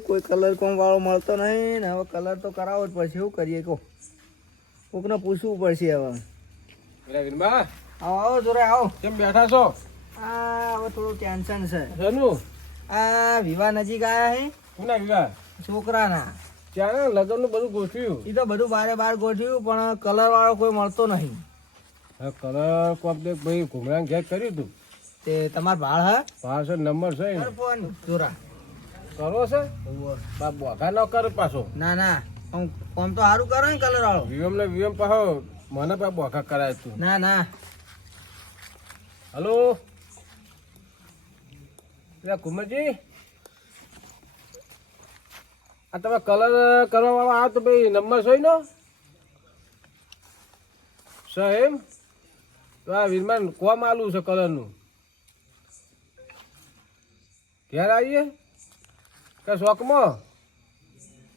કોઈ કલર કોમ વાળો મળતો નહીં ને હવે કલર તો કરાવવો જ પડશે શું કરીએ કહો. કોકને પૂછવું પડશે હવે. આવો આવો જોરે આવો. કેમ બેઠા છો? આ હવે થોડું ટેન્શન છે. શેનું? આ વિવાહ નજીક આવ્યા છે કોના વિવાહ? છોકરાના. ત્યાં લગ્નનું બધું ગોઠવ્યું. એ તો બધું બારે બાર ગોઠવ્યું પણ કલર વાળો કોઈ મળતો નહીં. કલર કોક ભાઈ ઘુમરા ઘેર કર્યું તું. તે તમાર ભાળ હા? પાછો નંબર છે. ફોન. જોરા. કરવો છે? બોઘા ન કરે પાછો. ના ના. આમ તો સારું કરો ને કલર વાળો. વીએમ ને વીએમ પાછો મને પા બોઘા કરાય તું. ના ના. હલો? કુમારજી આ તમે કલર કરવા વાળો આવો તો ભાઈ નંબર છે નો સાહેબ તો આ વિરમાન કોમ આલું છે કલરનું ક્યારે આવીએ? કે શોખમાં?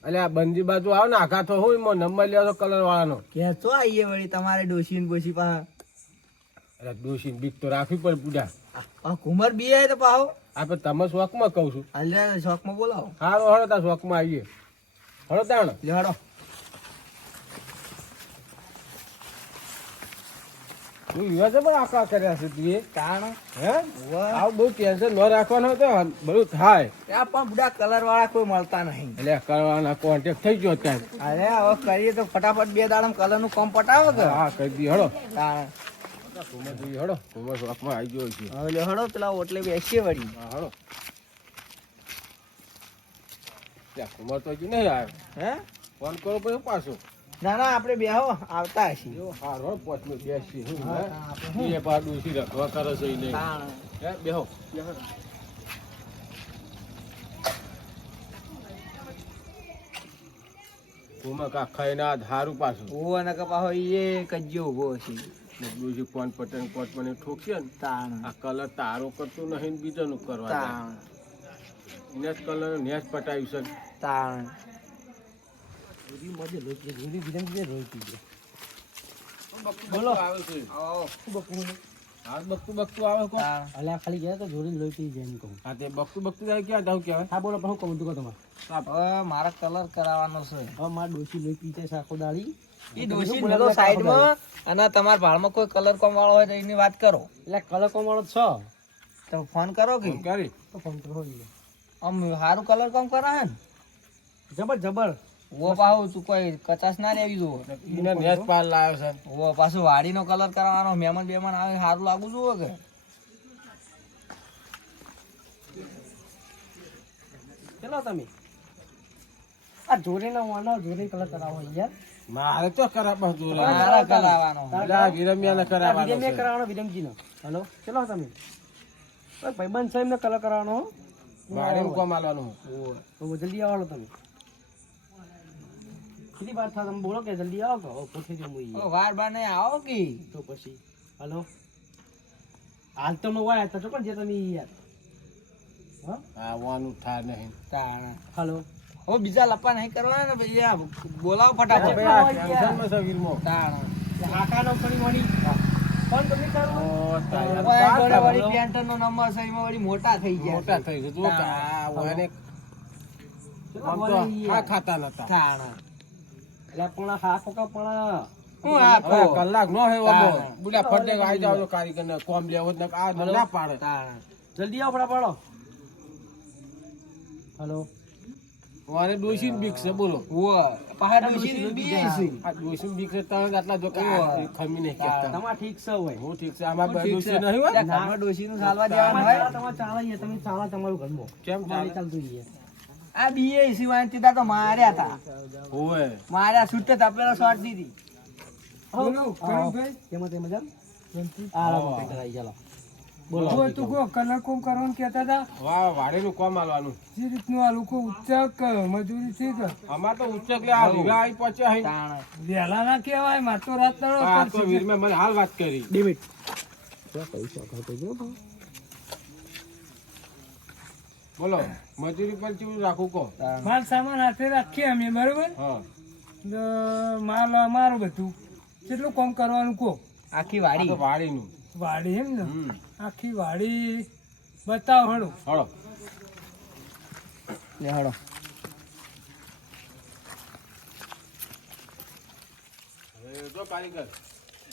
એટલે આ બંજી બાજુ આવો ને આઘા તો હું એમાં નંબર લેવો તો કલર વાળાનો. કે તો આવીએ વળી તમારે ડોશીન બોસી પા એટલે ડોશીન બીક તો રાખવી પડે પૂજા કુમાર બી આવે તો પાહો. આપણે તમે શોખમાં કહું છું. હાલ શોખમાં બોલાવો. સારું હળો તા શોખમાં આવીએ. હળો તાણ. લેવાડો તું યુવા પણ આખા કર્યા છે તું કારણ હે આવું બહુ ટેન્શન ન રાખવાનું તો બધું થાય. ત્યાં પણ બધા કલર વાળા કોઈ મળતા નહીં. એટલે કરવાના કોન્ટેક્ટ થઈ ગયો ત્યાં અરે હવે કરીએ તો ફટાફટ બે દાડમ કલરનું કામ પટાવો કે? હા કહી દઈએ હળો. જોઈએ હળો. કુમાર શોખમાં આવી ગયો છે. હવે હળો પેલા ઓટલે બેસીએ વળી. હળો. ત્યાં કુમાર તો હજી નહીં આવ્યો. હે? ફોન કરો પછી પાછો? ના ના આપણે બેહો આવતા હશી. જો હારો હળો બેસી હું હે એ પાડું સી રખવા કરે છે ઈ હે બેહો. કુમાર કા ખાઈને આ ધારું પાછું. ને કે પાહો ઈ કજ્જો ઊભો છે ડોસી ફોન પટન પોટ મને ઠોકશે ને તાણ. આ કલર તારો કરતો નહીં ને બીજાનું કરવા. તાણ. એને કલર નેસ પટાવ્યું છે. તાણ. બોલો. આવે અલ્યા ખાલી ગયા તો જોડી લોહી પી જાય એમ કહું હા તે જાય ક્યાં જાવ કહેવાય હા બોલો પણ હું કહું તું તમારે હવે મારે કલર કરાવવાનો છે હવે મારા ડોશી લોહી પી જાય છે દાળી એ ડોસી સાઈડમાં અને તમારા ભાળમાં કોઈ કલર કોમ વાળો હોય તો એની વાત કરો. એટલે કલર કોમ વાળો છો? તો ફોન કરો કે? કરી. તો ફોન કરો. આમ સારું કલર કોમ કરાવે ને? જબર જબર. વો પાછું તું કોઈ કચાસ ના લેવી જુઓ એને મેચ પાર લાવ્યો છે. વો પાછું વાડીનો કલર કરવાનો મહેમાન બેમાન આવે સારું લાગુ જુઓ કે ચલો તમે? આ જોડીને વાના જોરી કલર કરાવો યાર. મારે તો કરા બસ દૂર મારે કરાવવાનો. વિરમ્યાને કરાવવાનો વિરમ્ય કરાવવાનો વિરમજીનો. હેલો ચલો તમે? ભાઈબંધ સાહેબ ને કલર કરાવવાનો વાડી વાડીનું કોમ ઓ તો જલ્દી આવો તમે. કેટલી વાર થાય? તમે બોલો કે જલ્દી આવો કે પૂછી દઉં હું ઈ. ઓ, વાર બાર નહીં આવો કે? તો પછી. હલો. હાલ તો નો વાય તો પણ જે તમે યાર હા? આવવાનું થાય નહીં. તાણ. હલો. હવે બીજા લપા નહીં કરવાના ને ભાઈ આ બોલાવો ફટાફટ. આકાનો ફરી વળી. ફોન તમે કરો. નંબર છે એમાં વળી મોટા થઈ ગયા મોટા થઈ ખાતા નતા. તાણ. એટલે પણ હા કોકા પણ હું આપો કલાક નો હોય ઓમો. તારે. ફટે આવી જાવ કારીગર ને કોમ લેવો જ આ ના પાડે. જલ્દી આવો ફટાફટ. હલો. ઓને ડોશી બીક છે બોલો. ડોશીની છે. આ ડોશી બીક છે તમે આટલા જો ખમી નહીં કહેતા તમારે ઠીક છે હોય હું ઠીક છે આમાં ડોશી નહીં હોય? ચાલવા જવાનું હોય. તમારે ચાલે છે તમે ચાલે તમારું ઘરમાં કેમ ચાલે? ચાલતું છે આ બીએ સિવાય તીધા તો માર્યા હતા. હોવે માર્યા છૂટે તપેલા શોટ દીધી. તેમાં તે મજા આ લાવો કંઈક ચાલો. બોલો. તું કો કલર કોમ કરવાનું કેતા તા વાહ વાડેનું કોમ આલવાનું. જે રીતનું આ લોકો ઉચ્ચક મજૂરી છે કે? અમાર તો ઉચ્ચક લે આ વિવાહ આવી પહોંચ્યા હઈ. તાણ. ના કેવાય માર તો રાત દાડો આ તો કરશે. વીરમે મને હાલ વાત કરી. બોલો મજૂરી પર કેવું રાખું કહો? માલ સામાન હાથે રાખીએ અમે બરોબર? માલ અમારું બધું. કેટલું કોમ કરવાનું કહો? આખી વાડી. વાડીનું. વાડી એમ ને? આખી વાડી. બતાવો હળો. હળો. લે હળો. જો કારીગર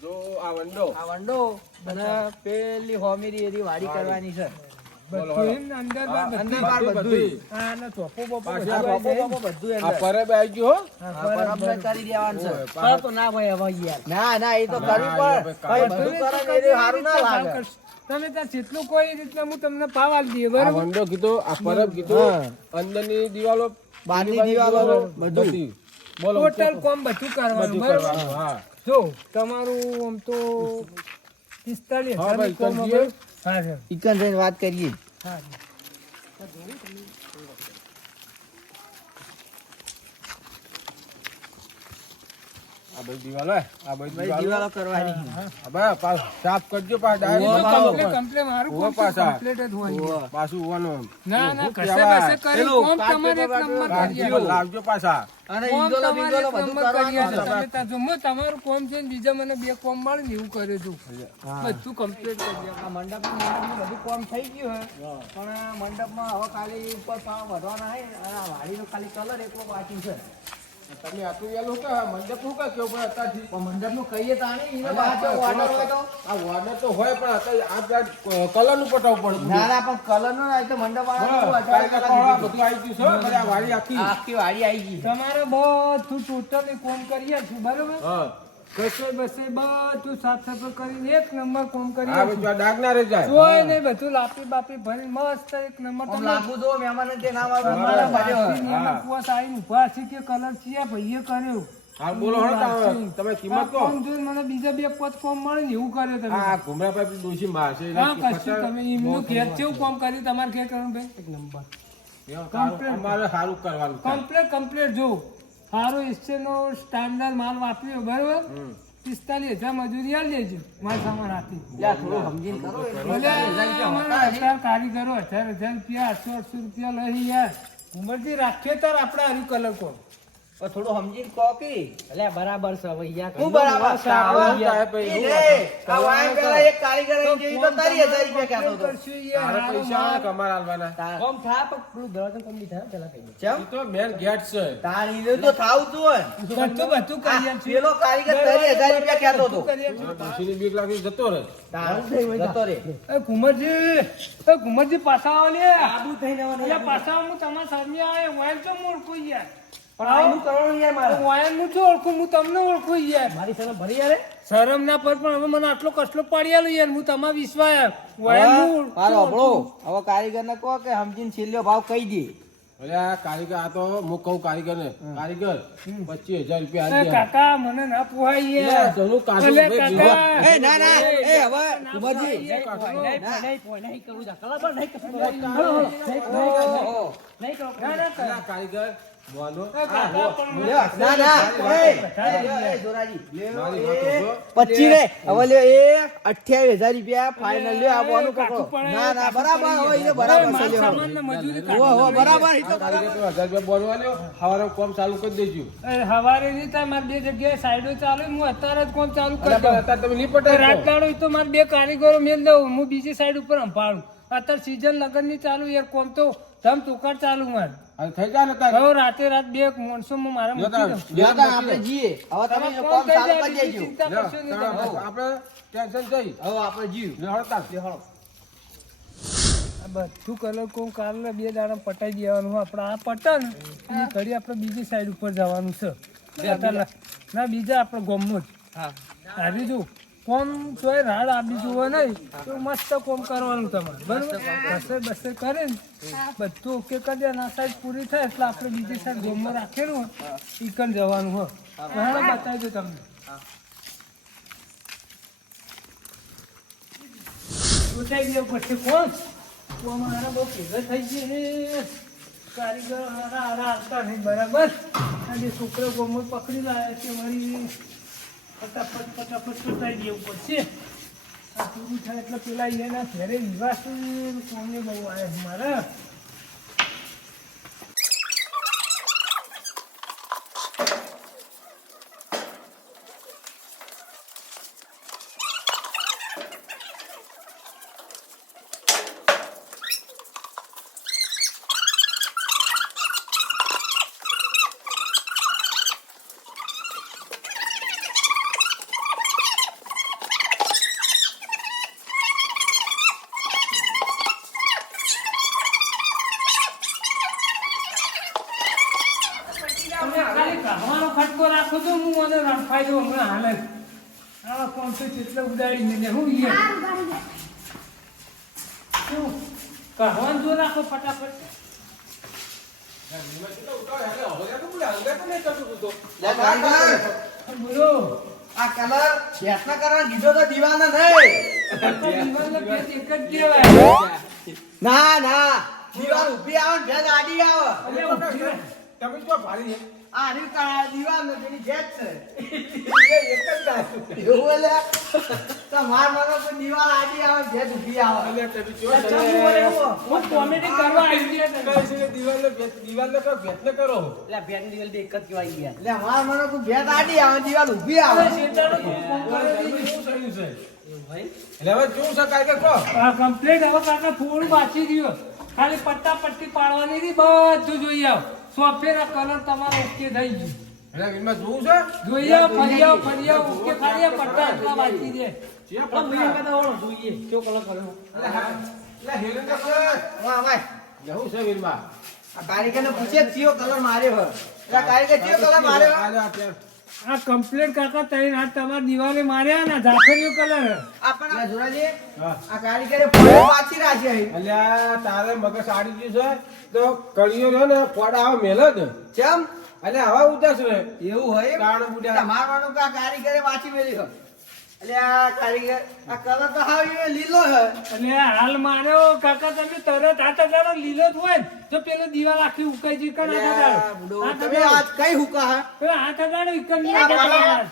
જો આ વંડો. આ વંડો. બધા પેલી હોમીરી એરી વાડી. કરવાની છે. બધું એમ અંદર બાર બધું. અંદર બાર બધું, બધું બધું. આ અને ચોપો બોપો બધું બાપો આવી બાપો બધું આ પરબ આવી ગયું હો જાય. આ હા, પરમને કરી દેવાનું છે. ઓય, તો ના હોય હવે યાર. ના ના એ તો ના, કરવી ભાઈ ભાઈ બધું કરે ને સારું ના લાગે. તમે ત્યાં જેટલું કોઈ રીતના હું તમને ભાવ આપી દઈએ બરાબર? વંડો કીધું આ પરબ કીધું. અંદરની દિવાલો બહારની દિવાલો બધું. બોલો ટોટલ કોમ બધું કરવાનું બરાબર? હા. જો તમારું આમ તો પિસ્તાલીસ હજાર કોમ. હા સર ચિકન જઈને વાત કરીએ. હા. આ બધી દિવાલો આ બધી દિવાલો. દિવાલો કરવાની. હા, બા, સાફ કરજો પાછું એ તો direct complete- complete મારું ઊભો કોમ તો જ હોય. પાછું ઉવાનું. ના ના ઉભું કશે કરી કોમ તમારે એક નંબર કરી લાવજો પાછા. અને કોમ બધું કરવાનું તમે જો, તમારું છે ને બીજા મને બે કોમ મળે ને એવું કર્યું છું. બધું કમ્પ્લીટ કરી આ મંડપ મંડપનું બધું કોમ થઈ ગયું હે. પણ મંડપમાં હવે ખાલી ઉપર પાવ વધવાના હે અને વાડીનો ખાલી કલર એકલો બાકી છે. તમે આટલું વહેલું કે મંડપ શું કે કેવું પણ અત્યારથી? મંડપનું કહીએ તાણે ઈને પાછો order હોય તો. આ ઓર્ડર તો હોય પણ અત્યારે આ કલરનું પટાવવું પડે ના ના પણ કલરનું ના તો મંડપ વાળા બધું આવી ગયું છે બધા વાડી આખી. આખી વાડી આવી ગઈ તમારે બધું ટોટલી કોમ કરીએ છું બરોબર? હા. રસોઈ બસોઈ બધું સાફ સફાઈ કરીને એક નંબર કોમ કરીએ આ છીએ. બધું ના રહી જાય. જોઈ ને બધું લાપી બાપી ભરી મસ્ત એક નંબર આમ લાગુ જો મહેમાનને તે ના વાળો તમારા અમારા ભાઈઓ. કુવાસ આવીને ઊભા છે કે કલર છે ભાઈએ કર્યો. હા બોલો હળો તમે તમે કિંમત કહો. કોમ જોઈને મને બીજા બે પાંચ કોમ મળે ને એવું કર્યો તમે. આ ઘુમરા પાઇપ મારશે હા કશું તમે એમનું ઘેર કેવું કોમ કર્યું? તમારે ઘેર કરવાનું ભાઈ? એક નંબર કમ્પ્લેટ સારું, અમારે સારું કરવાનું. કમ્પ્લેટ કમ્પ્લેટ જો. સારો એસનો સ્ટાન્ડર્ડ માલ વાપર્યો બરોબર? પિસ્તાલીસ હજાર મજૂરી આ દેજો મારા સામાન હાથી કારીગરો હજાર હજાર રૂપિયા આઠસો આઠસો રૂપિયા લઈ યાર ઉમરથી રાખીએ તાર આપણે હારું કલર થોડું સમજીને કહો કે એટલે બરાબર છે ભૈયા હું બરાબર છે આવા પેલા એક કારીગર ઈ તો તારી રૂપિયા હારો પૈસા આવે માલ. કે અમારે આલવાના કોમ થા પણ પેલું દરવાજા કોમ નહીં થાય પેલા કહી ચમ? તો મેન ગેટ છે. તારી ઈને તો થાવ તું હોય. બધું બધું કરી પેલો કારીગર તારી હજાર રૂપિયા કહેતો હતો. કરીએ બીક લાગી જતો રહે. તાર જતો રે. એ કુંવરજી એ કુંવરજી પાછા આવો લે આબુ થઈને. એટલે પાછા હું તમારા સામે આવ્યો. વાયન તો હું કોઈ યાર. પણ આનું કરવાનું યાર મારે. વાયન હું તો ઓળખું? હું તમને ઓળખું યાર. મારી સામે ભરી યારે શરમ ના પર પણ હવે મને આટલો કસલો પાડી આલો યાર. હું તમારા વિશ્વાસ વાયન હું હવે હંભળો. હવે કહો કે સમજીને છેલ્લો ભાવ કહી દે. અરે આ કારીગર આ તો હું કહું કારીગર ને કારીગર પચીસ હજાર રૂપિયા. કાકા મને ના પોહાય. એ ના ના. એ હવે નહીં કરો. ના ના કારીગર. બોલો. એ કાકા પણ લ્યો, ના ના એ, બતાવી એ, લ્યો, એ, જોરાજી. લ્યો, મારી એ, વાત સાંભળો. પચીસ રે હવે લ્યો એ અઠ્યાવીસ હજાર રૂપિયા ફાઇનલ લ્યો આ બોનું પકડો કાકુ પણ ના ના બરાબર પણ હવે એને એ બરાબર છે લ્યો. સામાન ને મજૂરી હો હો બરાબર એ તો આ કારીગર તો હજાર બોલવા લ્યો. સવારે કોમ ચાલુ કરી દેજો હવારે નહીં થાય મારે બે જગ્યાએ સાઈડો ચાલુ હું અત્યારે જ કોમ ચાલુ કરી દઉં અત્યારે તમે નહીં તો રાત દો. તો મારે બે કારીગરો મેલ દઉં હું બીજી સાઈડ ઉપર સંભાળું અત્યારે સીઝન લગનની ચાલુ યાર કોમ તો ધમ તુકાર ચાલુ મારે હવે થઈ જાય ને તારે. હવે રાતે રાત બે માણસો માં મારે મૂકી તારે. દઉં. લ્યો તાણ આપણે જઈએ હવે તમે તમે કોમ કોમ કરી ચાલુ કરી દેજો. ચિંતા કરશો નહીં. આપણે ટેન્શન થઈ હવે આપણે જીવ લ્યો, હળો બધું કલર કોમ કાલે બે દાડા પટાઈ દેવાનું. આપણે આ પટન. ને એ ઘડી આપણે બીજી સાઈડ ઉપર જવાનું છે. ના બીજા આપણે ગમનું જ. હા. હારી જો કોમ તોય રાડ આપી જુઓ નહીં, તો મસ્ત કોમ કરવાનું તમારે. બરાબર? બસે બસે કરે ને બધું ઓકે કરી દે, ના સાઈડ પૂરી થાય એટલે આપણે બીજી સાઈડ ગોમમાં રાખેલું હોય ઈકન જવાનું હોય હા. બતાવી દો તમને કોમ હારા બહુ ભેગા થઈ ગયા કારીગર હારા હારા આવતા નહીં, બરાબર? અને છોકરો ગોમો પકડી લાવ્યા છે વળી. ફટાફટ ફટાફટ પતાવી દેવું પડશે આ થાય એટલે પેલા એના ઘેરે નિવાસ કોમને બહુ આવે મારા. શું? કહેવાનું જો રાખો ફટાફટ. બોલો. આ કલર ભેંસના કરવા કીધો તો દીવાનો નહીં. ના ના દીવાલ ઊભી આવે ને ભેંસ આડી આવે. તમે શું છે? આ રહ્યું કા- દીવાલ ને છે એક જ દારૂ. એવું બોલે? તો માર માનો દીવાલ આડી આવે ભેંસ ઊભી આવે. જો હું. કોમેડી કરવા છે. કે દિવાલને ભેટ- કરો. એટલે દિવાલ બે એક જ કહેવાય ગયા એટલે માર માનો ભેંસ આડી આવે દીવાલ ઊભી આવે. હવે શેતાનો. શું થયું છે? ભાઈ એટલે હવે કેવું છે કારીગર કહો? આ હવે કાકા થોડું બાકી ગયો ખાલી પટ્ટા પટ્ટી પાડવાની હતી બધું જોઈ આવ. સોફેર કલર તમારો ઓકે થઈ ગયું. એટલે વીરમાં જોવું છે? જોઈએ આવ ફરી આવ ફરી આવ ઓકે ખાલી પટ્ટા એટલા બાકી છે જે. જોઈએ કેવો કલર કર્યો? એટલે હા, એટલે હિરેન્દ્ર સર, વાહ જવું છે વીરમાં? આ કારીગરને પૂછે કયો કલર માર્યો હોય. એટલે કારીગર કયો કલર માર્યો? આ કમ્પ્લેટ કાકા તઈ હાથ તમાર દિવાલે માર્યા ને ઝાકરીઓ કલર આપણ જોરાજી. આ કારીગરે ફોટો પાછી રાખી. અલ્યા તારે મગજ આડી ગયું છે? તો કળિયો રહ્યો ને ફોડા આવ મેલો જ કેમ અને હવે ઉદાસ રહે એવું હોય? કારણ બુડા તમારવાનું કે આ કારીગરે વાંચી મેલી આ કારીગર આ કલર તો હાવ લીલો હે અને હાલ માર્યો કાકા તમે તરત હાથ અડાડો લીલો જ હોય તો પેલો દિવાલ આખી ઉકાઈ આ તમે આજ કઈ હુકા હે? પેલો આ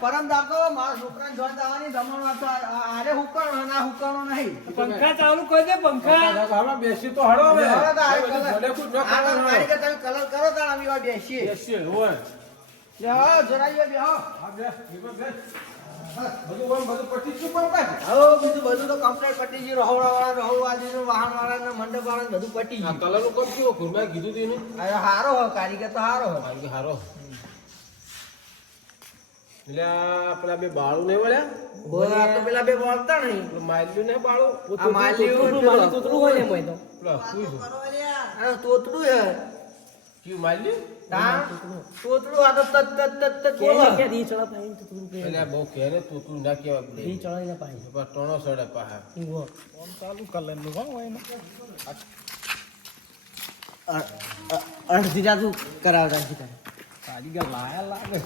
પરમ મારા છોકરાને જોઈ દેવાની તો આ- આ- આરે હુકાણો ના આ હુકાણો નહીં. પંખા ચાલુ કરી દે પંખા બેસી તો હડો હવે આ કલર- ભલે કુછ ન આ કરવાનું હોય. તમે કલર કરો તાણ અમે બેસીએ. બેસીએ, હોય. બેહો, જરાય બેહો. હા, બેસ. બધું આમ બધું પટી ગયું પણ કાંઈ. હવે બીજું બધું તો કમ્પ્લેટ પટી ગયું. રહોડાવાળા, રહોડવાળીનું, વાહનવાળાનું, મંડપવાળાનું બધું પટી ગયું કલરનું કોમ કેવો? ઘુરમાએ કીધું તું એનું હારો હો, કારીગર તો હારો હો. કારીગર હારો. એટલે પેલા બે બાળું નહીં વળ્યા? બોલ, તો પેલા બે બોલતા નહીં. માલ્યું નહીં બાળું? આ માલ્યું મારું તૂતરું હોય ને એમ તો હે. કયું માલ્યું? ઘેર. અડધી જાતું કરાવતા અડધી લાયા લાગે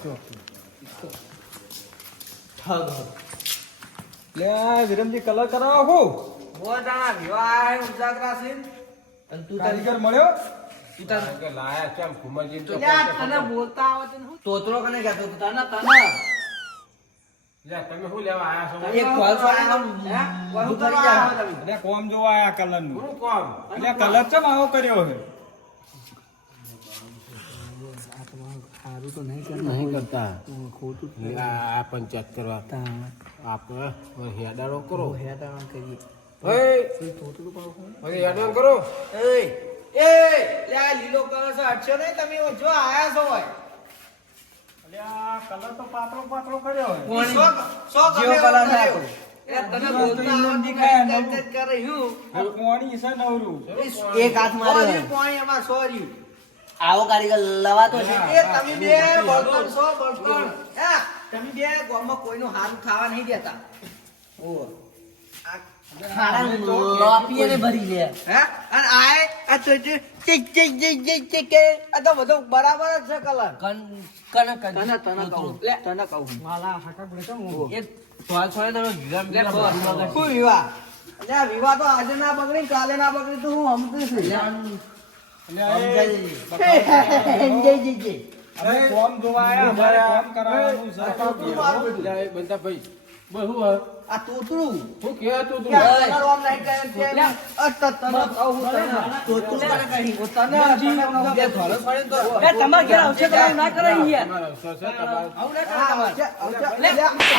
લે વિરમજી કલર કરાવો હું. બોલ તાણા, વિવાહ ઉજાગરા છે. અને તું તારી મળ્યો? કારીગર લાયા કેમ ઘુમાજી તો તને બોલતા આવડે ને તોતરો કને કહેતો હતો? તને, તને. લે, તમે શું લેવા આયા છો? એક કોલ પાડે તો, હે? કોલ કરી જાઓ તમે. કોમ જોવા આયા કલરનું શું કામ? એટલે કલર ચમ આવો કર્યો છે સારું તો નહીં નહીં કરતા. ખોટું આ પંચાયત કરવા. આપણે હેડાળો કરો. કરીએ હવે કરો. એય, એ, લે, આ લીલો કલર છે, હટશો નહીં તમે જો આયા છો હોય. કલર તો પાતળો પાતળો કર્યો એક હાથ માર્યો સોરી. આવો કારીગર લવાતો છે. એ તમે બે બળતણ છો, બળતણ. હે? તમે બે ગામમાં કોઈનું હારું ખાવા નહીં દેતા. ઓ ખાડા લોપીએ ભરી લે. હે? અને આય, આ તો ચીક ચીક ચીક ચીક ચીક કે, આ તો બધું બરાબર જ છે કલર. કન કન કન તને તને કહું લે. તને કહું માલા હાકા પડે હું. એ સોળ સોળ તમે વિરામ લે. શું વિવાહ આ વિવાહ તો આજે ના બગડી કાલે ના બગડી તો હું સમજુ છું સમજાઈ જજે. અમે કોમ જોવા આયા અમારે કામ કરાવવાનું છે. લે, બંધા ભાઈ બહુ? આ તોતરું હું કે તોતરું તું ક્યાં કલર ઓમ લાઈટ કરે છે? અ, ત- તને કહું. તોતરું કરે કહી? હું તને તને કહું. બે ધોળો પડે તો- એ તમારે ઘેર આવશે તો ના કરે યાર તમારો છે તમારો. આવું ના કરે તમારે. લે,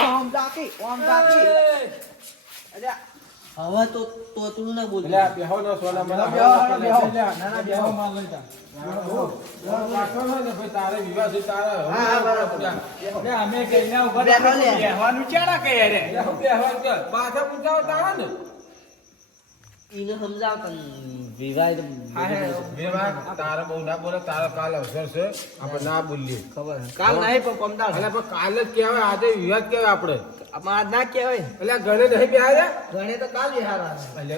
ઓમ દાકી ઓમ દાકી અલ્યા, હવે તો તોતરું ના બોલ એટલે બેહો ના સોલા મને બેહો, ના બેહો. ના, ના, બેહો. માલ લઈ ભાઈ તારે વિવાહ છે તારે હા, હા, બરાબર. એટલે અમે કહીને ઊભા. બેહવાનું ચાડા કે રે? એટલે હું બેહવા જ ગયો. પાછા પૂછાવ તારા ને. ઈને સમજાવ તન વિવાહ વિવાહ તારે બહુ ના બોલે તારે કાલ અવસર છે. આપણે ના બોલીએ. ખબર કાલ નહીં પણ પમદાર એટલે પણ કાલે જ કહેવાય આજે વિવાદ કહેવાય આપણે. આમાં આજ ના કહેવાય. એટલે ઘરે નહીં બિહારે ગણે તો કાલ વિહાર એટલે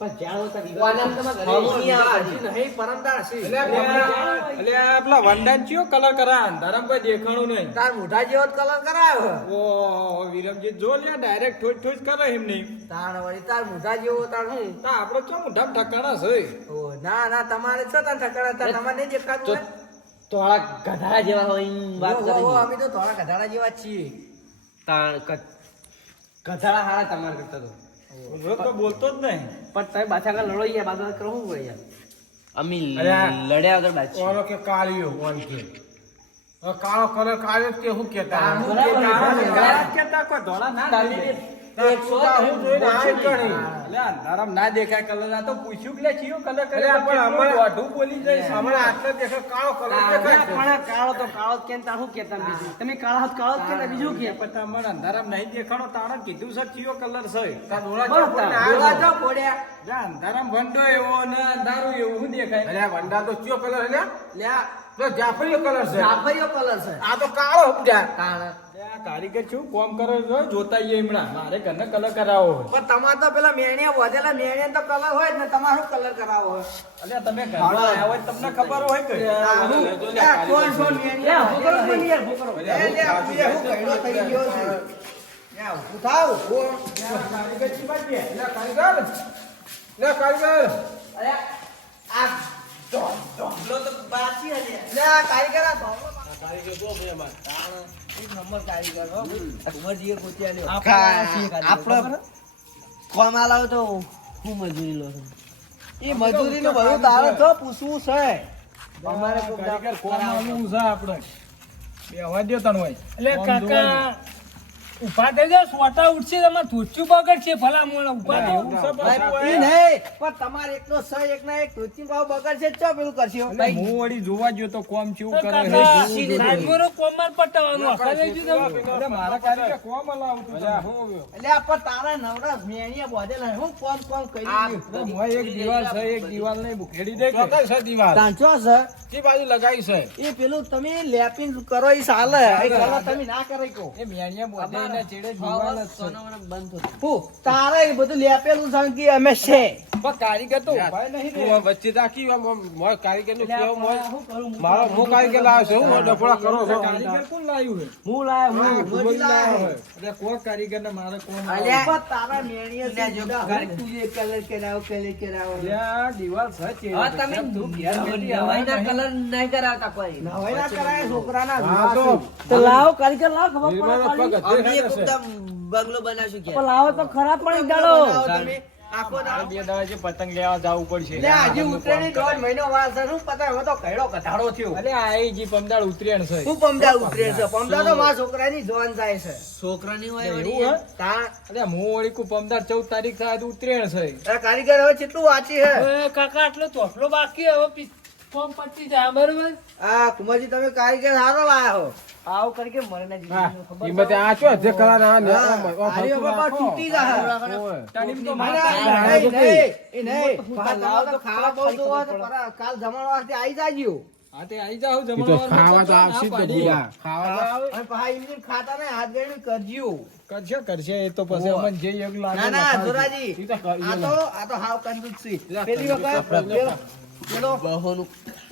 પણ જ્યાં હોતા વિવાહ વાના તમારે ઘરે નહીં આવે. હજી નહીં પરમદાર છે. એટલે આ પમદાર- એટલે આ પેલા વંડાન ચિયો કલર કરા અંધારામાં કોઈ દેખાણું નહીં. તાર મોઢા જેવો જ કલર કરાયો ઓ વિરમજી જો લે ડાયરેક્ટ ઠોજ ઠોજ કરે એમ નહીં. તાણ વળી તાર મોઢા જેવો તાર હું? તા આપણો ચો મોઢા ઠકાણા છે. ઓ ના ના તમારે છો તાર ઠકડા તાર તમારે નહીં દેખાતું હોય? તોળા ગધાડા જેવા હોય વાત અમે તો થોડા ગધાડા જેવા છીએ. તાણ ગધાડા હારા તમારા કરતા તો. તો બોલતો જ નહીં. પણ તમે પાછા આગળ લડો યાર બાદ કરવું પડે યાર અમે લડ્યા વગર બાજી ઓનો કે કાળિયો ઓન કે. કાળો કલર કાળિયો કે શું કેતા કેતા કોઈ ધોળા ના તાર હું. એટલે અંધારામાં ના દેખાય કલર આ તો પૂછ્યું કે ચિયો કલર કરે પણ અમારે- દોઢું બોલી જાય હમણાં આટલે દેખે કાળો કલર દેખાય. પણ કાળો તો કાળો જ કેતા શું કેતા બીજું? તમે કાળા હાથ કાળો જ બીજું કે? પણ તમારે અંધારામાં નહીં દેખાણો તાણે કીધું છે ચિયો કલર છે. તાર ડોળા તાર. જો. લે ભંડો એવો ને અંધારું એવું દેખાય? અલ્યા વંડા તો ચિયો કલર અલ્યા લ્યા. તો જાફરીયો કલર છે. જાફરીયો કલર છે. આ તો કાળો ઉપજા કારીગર છું કોમ કરો છો જોતા આઈએ હમણાં. મારે ઘરને કલર કરાવો હોય. પણ તમારે તો પેલા મેણિયા વધેલા મેણિયા તો કલર હોય ને તમારો કલર કરાવો હોય? અલ્યા તમે ઘરમાં આવ્યા હોય તમને ખબર હોય કે? આ હું? કોણ કોણ મેણિયા? વધેલા છે? એ લ્યા, બે હું થઈ ગયો છું. લ્યા, ઊભું થાવ, કારીગર કારીગર જી બાજુ અલ્યા કારીગર. અલ્યા કારીગર. અરે, આ ધો- ધોબલો તો બાસી હશે. લ્યા, કારીગર, આ ભાવ કારીગર હો. આ કુંવરજીએ લ્યો. કોમ આલાવ તો હું મજૂરી લો છું. એ મજૂરીનું બધું તારે તો પૂછવું છે. અમારે કોમ આવું છે આપણે. બે હવા દ્યો તણ હોય એટલે કાકા. ઊભા થઈ જાઓ સોટા ઉઠશે તમારે ધોચ્યું બગડશે ભલા મોણ ઊભા થઈ ઈ. નહીં પણ તમારે એકનો સ એકના એક ધોતી ભાવ બગડશે ચો પેલું કરશે? હું વળી જોવા ગયો તો કોમ ચેવું કરે છે. સાહેબોનો કોમર પટાવવાનું દીધું તમે. મારા કારીગર કોમ હલાવતું હતું. એટલે આ પણ તારા નવરા મેણિયા બોધેલા હું કોમ કોમ કરી એટલે એક દીવાલ છે એક દીવાલ નહીં ભૂખેડી દે કે છે દીવાલ. તાંચો છે? કે બાજુ લગાઈ છે? એ પેલું તમે લેપિંગ કરો એ સાલે. એ કલા તમે ના કરે કો એ મેણિયા બોધે તારે એ બધું લેપેલું છે કે અમે છે. પણ કારીગર તો ઊભા નહીં તું રે આ વચ્ચે રાખી આમ આમ મોય કેવું મોય મારો હું કારીગર લાવ્યો છું હું ડફોડા કરો છો? કારીગર કોણ લાવ્યું છે? હું લાયો હું હું હું લાવ્યો એટલે કોઈ કારીગર ને મારે કોમ અલ્યા તારા મેણિયા છે જુદા. તું જે કલર કરાવો કલર કરાવો. આ દિવાલ છે ચેડે. તમે ઘેર બેઠી નવાઈના કલર નહીં. કરાવતા કોઈ. નવાઈ કરાય છોકરાના તો તો લાવો કારીગર લાવો ખબર પડે. બંગલો બનાવશું કે. લાવો તો ખરાબ પણ આખો દાડો બે દાડા છે પતંગ લેવા જવું પડશે. લે આજે ઉતરેની દોઢ મહિનો વાર છે. શું પતા હવે તો કઈડો કઢાડો થયો. અરે આ જી પમદાળ ઉતરેણ છે. હું પમદા ઉતરે છે? પમદા તો મારા છોકરાની જોન જાય છે. છોકરાની હોય વળી. તા અરે હું વળી કુ પમદાર ચૌદ તારીખ થાય તો ઉતરેણ છે. કારીગર હવે કેટલું વાંચી હે? કાકા આટલો ચોપલો બાકી હવે કોમ પતી જાય બરોબર આ કુમારજી તમે કારીગર સારો લાયા હો આવ કરી કે મને ના હા ખબર ઈ બધે આ અધ્ધર કલર આ ને ઓમ બાપા. તૂટી જાય. ઓય. તો મારા નહીં, નહીં, એ નહીં. ભાત લાવો તો ખાવા બહુ જોવો તો પરા- કાલ જાજો. હા તે જાવ ખાવા તો આવશે જ ને ખાવા અને ખાતા ને હાથ કરજો. કરશે કરશે એ તો પછી. અમને જે યોગ લાગે ના ના જોરાજી ઈ તો કરી આ તો આ તો હાવ કંજૂસ છે. પેલી વખત પેલો- પેલો બહોનું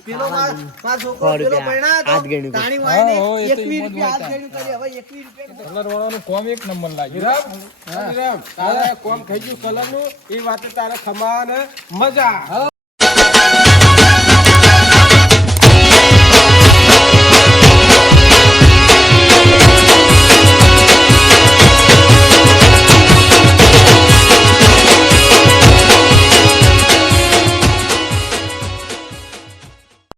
પેલો માર- મારો છોકરો પેલો રૂપિયા પરણાયો તો હાથ ગણ્યું. તાણી વાળીને હા, હો, એ તો 21 રૂપિયા મજબૂત ગણ્યું કરી. હવે 21 રૂપિયા કલર વાળાનું કોમ એક નંબર લાગ્યું. વિરામ, હા, તારા કોમ થઈ ગયું કલરનું, એ વાતે તારે ખમાને મજા.